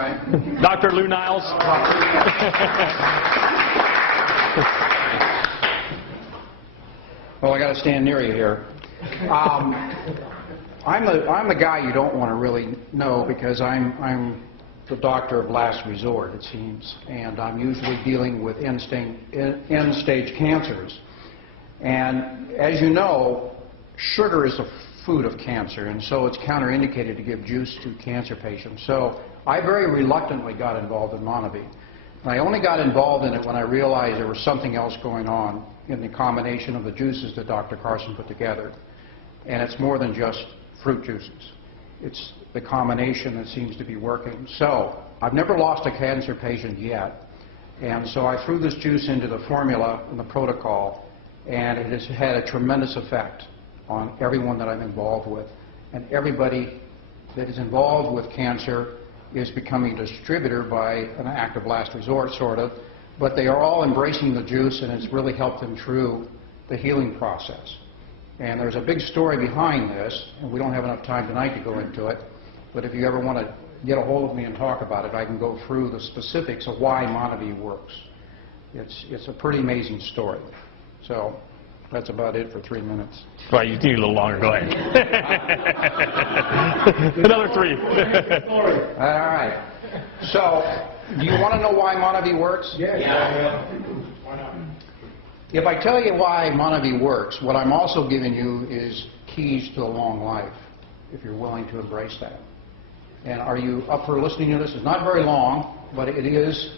right. Dr. Lou Niles. Well, I got to stand near you here. I'm the guy you don't want to really know because I'm the doctor of last resort, it seems, and I'm usually dealing with end-stage cancers. And as you know, sugar is a food of cancer, and so it's counterindicated to give juice to cancer patients. So I very reluctantly got involved in monavie. And I only got involved in it when I realized there was something else going on in the combination of the juices that Dr. Carson put together. And it's more than just fruit juices. It's the combination that seems to be working. So I've never lost a cancer patient yet. And so I threw this juice into the formula and the protocol, and it has had a tremendous effect on everyone that I'm involved with. And everybody that is involved with cancer is becoming a distributor by an act of last resort, sort of. But they are all embracing the juice, and it's really helped them through the healing process. And there's a big story behind this, and we don't have enough time tonight to go into it. But if you ever want to get a hold of me and talk about it, I can go through the specifics of why monavie works. It's a pretty amazing story. So that's about it for 3 minutes. Well, you need a little longer. Go ahead. Another 3. All right. So, do you want to know why monavie works? Yeah. Why not? If I tell you why monavie works, what I'm also giving you is keys to a long life, if you're willing to embrace that. And are you up for listening to this? It's not very long, but it is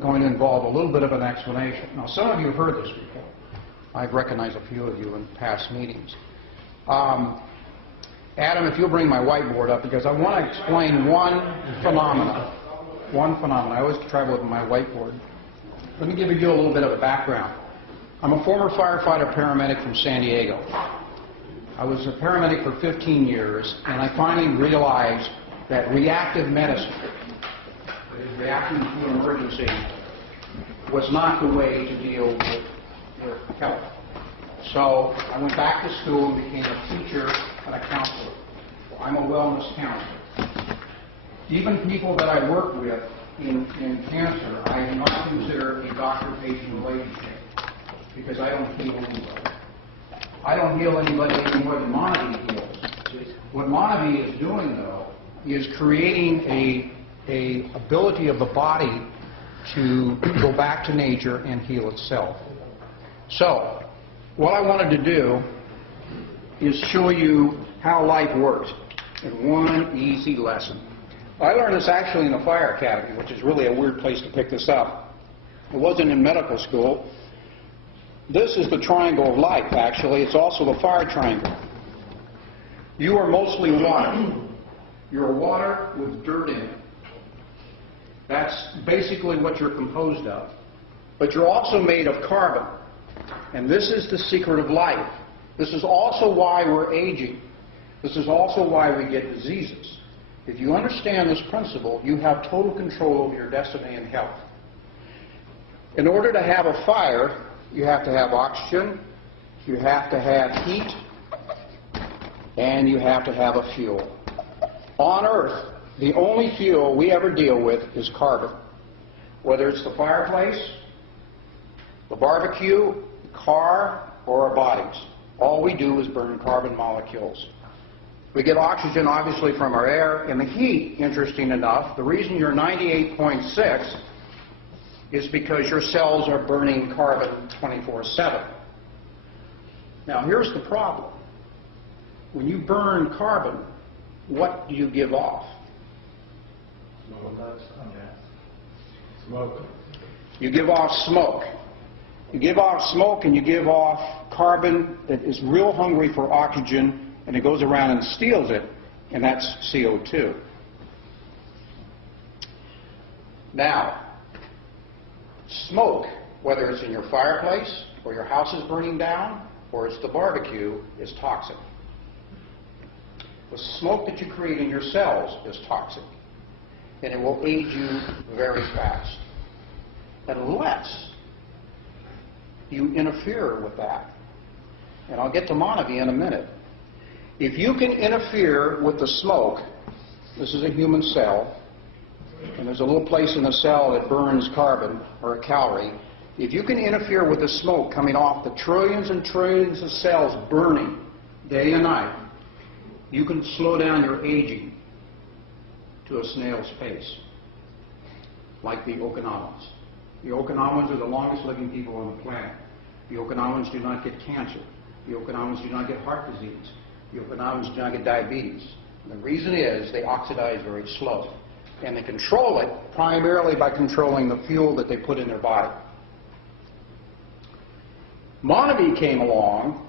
going to involve a little bit of an explanation. Now, some of you have heard this before. I've recognized a few of you in past meetings. Adam, if you'll bring my whiteboard up, because I want to explain one phenomenon. I always travel with my whiteboard. Let me give you a little bit of a background. I'm a former firefighter paramedic from San Diego. I was a paramedic for 15 years, and I finally realized that reactive medicine, that is reacting to an emergency, was not the way to deal with health. So I went back to school and became a teacher and a counselor. I'm a wellness counselor. Even people that I work with in cancer, I do not consider a doctor-patient relationship because I don't heal anybody. I don't heal anybody any more than monavie heals. What monavie is doing, though, is creating a ability of the body to go back to nature and heal itself. So, what I wanted to do is show you how life works in one easy lesson. I learned this actually in the fire academy, which is really a weird place to pick this up. It wasn't in medical school. This is the triangle of life, actually. It's also the fire triangle. You are mostly water. You're water with dirt in it. That's basically what you're composed of. But you're also made of carbon. And this is the secret of life. This is also why we're aging. This is also why we get diseases. If you understand this principle, you have total control over your destiny and health. In order to have a fire, you have to have oxygen, you have to have heat, and you have to have a fuel. On Earth, the only fuel we ever deal with is carbon. Whether it's the fireplace, the barbecue, the car, or our bodies. All we do is burn carbon molecules. We get oxygen, obviously, from our air, and the heat, interesting enough, the reason you're 98.6 is because your cells are burning carbon 24/7. Now, here's the problem. When you burn carbon, what do you give off? Smoke. You give off smoke. You give off smoke and you give off carbon that is real hungry for oxygen, and it goes around and steals it, and that's CO2. Now, smoke, whether it's in your fireplace or your house is burning down or it's the barbecue, is toxic. The smoke that you create in your cells is toxic, and it will age you very fast unless you interfere with that. And I'll get to monavie in a minute. If you can interfere with the smoke, this is a human cell, and there's a little place in the cell that burns carbon or a calorie, if you can interfere with the smoke coming off the trillions and trillions of cells burning day and night, you can slow down your aging to a snail's pace, like the Okinawans. The Okinawans are the longest living people on the planet. The Okinawans do not get cancer. The Okinawans do not get heart disease. The Okinawans do not get diabetes. And the reason is they oxidize very slow. And they control it primarily by controlling the fuel that they put in their body. Monavie came along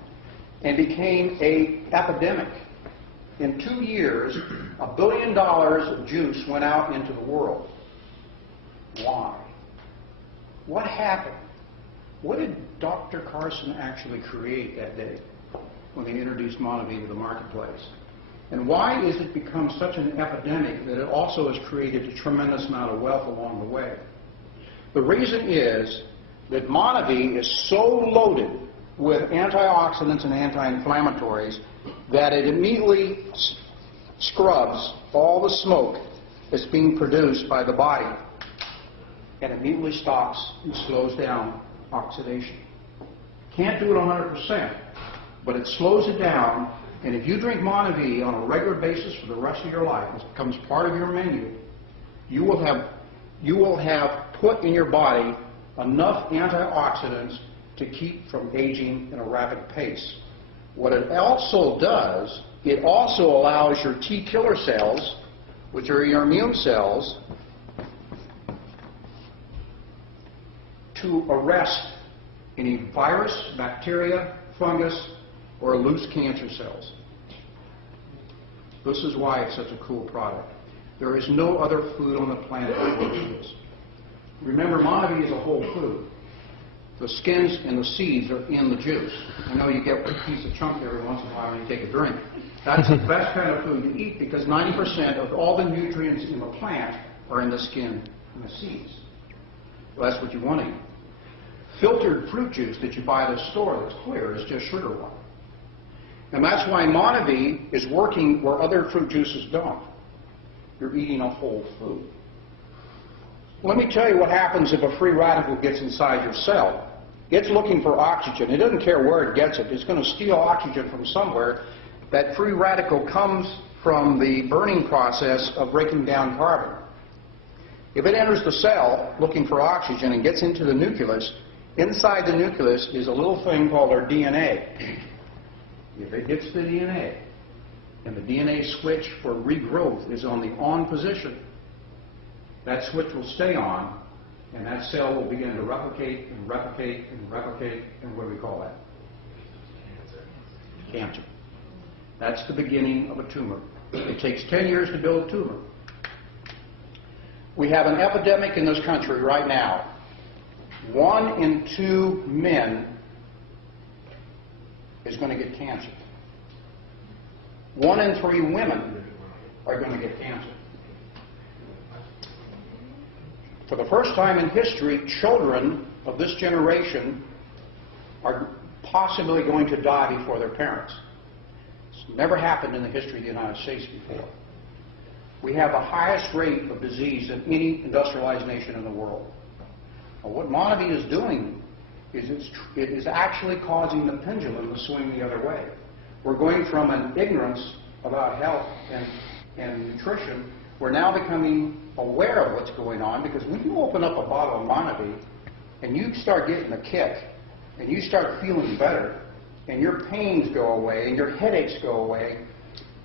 and became an epidemic. In 2 years, $1 billion of juice went out into the world. Why? What happened? What did Dr. Carson actually create that day when they introduced Monavie to the marketplace? And why is it become such an epidemic that it also has created a tremendous amount of wealth along the way? The reason is that Monavie is so loaded with antioxidants and anti-inflammatories that it immediately scrubs all the smoke that's being produced by the body and immediately stops and slows down oxidation. Can't do it 100%, but it slows it down, and if you drink Monavie on a regular basis for the rest of your life, it becomes part of your menu, you will have put in your body enough antioxidants to keep from aging in a rapid pace. What it also does, it also allows your T killer cells, which are your immune cells, to arrest any virus, bacteria, fungus, or loose cancer cells. This is why it's such a cool product. There is no other food on the planet that works with this. Remember, Monavie is a whole food. The skins and the seeds are in the juice. I know you get a piece of chunk every once in a while when you take a drink. That's the best kind of food to eat because 90% of all the nutrients in the plant are in the skin and the seeds. So that's what you want to eat. Filtered fruit juice that you buy at the store that's clear is just sugar water. And that's why Monavie is working where other fruit juices don't. You're eating a whole food. Let me tell you what happens if a free radical gets inside your cell. It's looking for oxygen. It doesn't care where it gets it. It's going to steal oxygen from somewhere. That free radical comes from the burning process of breaking down carbon. If it enters the cell looking for oxygen and gets into the nucleus, inside the nucleus is a little thing called our DNA. If it hits the DNA, and the DNA switch for regrowth is on the on position, that switch will stay on, and that cell will begin to replicate and replicate and replicate, and what do we call that? Cancer. That's the beginning of a tumor. It takes 10 years to build a tumor. We have an epidemic in this country right now. 1 in 2 men is going to get cancer. 1 in 3 women are going to get cancer. For the first time in history, children of this generation are possibly going to die before their parents. It's never happened in the history of the United States before. We have the highest rate of disease in any industrialized nation in the world. Now, what Monavie is doing is it is actually causing the pendulum to swing the other way. We're going from an ignorance about health and nutrition. We're now becoming aware of what's going on, because when you open up a bottle of Monavie and you start getting a kick and you start feeling better and your pains go away and your headaches go away,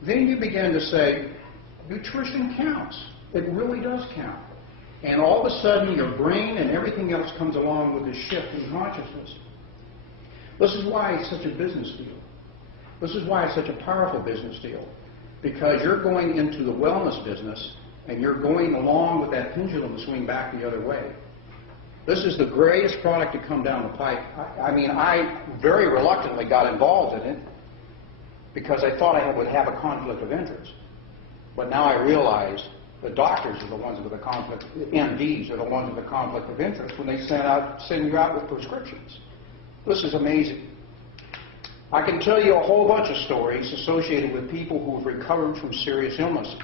then you begin to say, nutrition counts. It really does count. And all of a sudden your brain and everything else comes along with this shift in consciousness. This is why it's such a business deal. This is why it's such a powerful business deal. Because you're going into the wellness business and you're going along with that pendulum to swing back the other way. This is the greatest product to come down the pike. I very reluctantly got involved in it because I thought I would have a conflict of interest. But now I realize the doctors are the ones with the conflict, the MDs are the ones with the conflict of interest when they send you out with prescriptions. This is amazing. I can tell you a whole bunch of stories associated with people who have recovered from serious illnesses.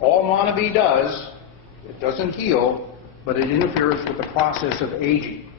All Monavie does It doesn't heal, but it interferes with the process of aging.